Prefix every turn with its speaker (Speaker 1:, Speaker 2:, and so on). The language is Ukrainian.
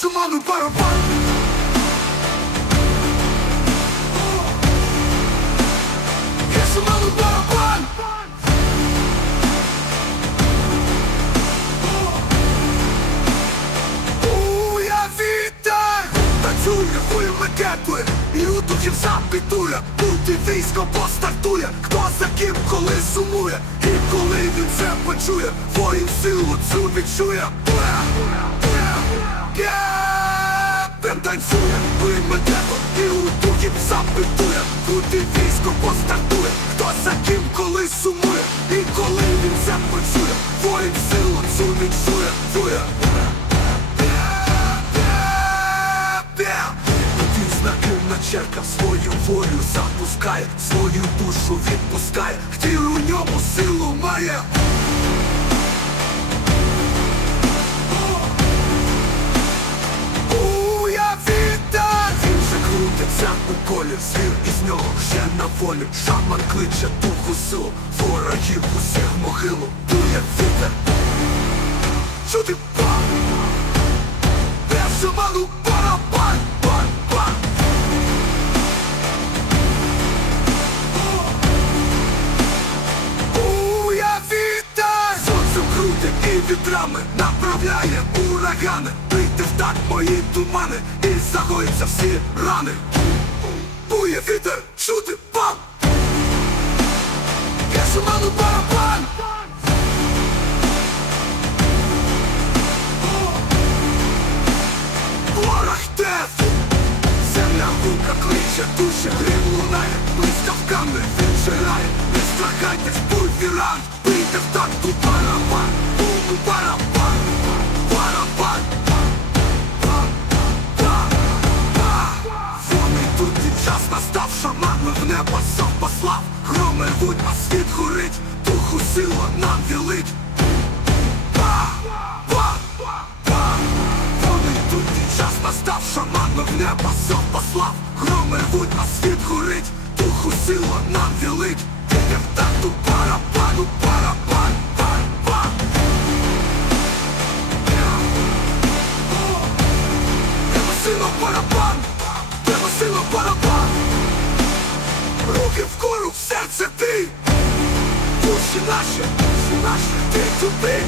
Speaker 1: шуману барабан Я шуману барабан Уявіте, танцює хуй макетує І у духів запитує Бути військо постартує. Хто за ким коли сумує? І коли він це почує? Воїн силу цю відчує. Є, Він танцює, хуй макету І у духів запитує Бути військо постартує Хто за ким коли сумує І коли він це почує Воїн силу цю відчує Чує Він знаки начеркав свою волю запускає, свою душу відпускає, Хтір у ньому силу має. У колі, звір із нього ще на волі. Шаман кличе духу силу, ворогів усіх могилу, дує вітер. Чути пан, Першу ману барабан, бан, Сонце крутить і вітрами направляє урагани. Прийти в так мої тумани І загоїться всі рани Бує вітер, чути пам Я шуману барабан! Ворог теф Земля гука кличе, душі грім лунає Блискавками він жирає. Не страхайтесь, будь віран небо сам послав Громи рвуть, а світ горить Духу сила нам вілить Ба, ба, ба. Вони тут і час настав Шаман в небо сам послав. Громи рвуть, а світ горить Духу сила нам вілить Піде в такту барабану Барабан, бан, бан Треба сила барабан? Треба сила барабан Руки вгору, в серце ти. Душі наші, душі наші, ти туди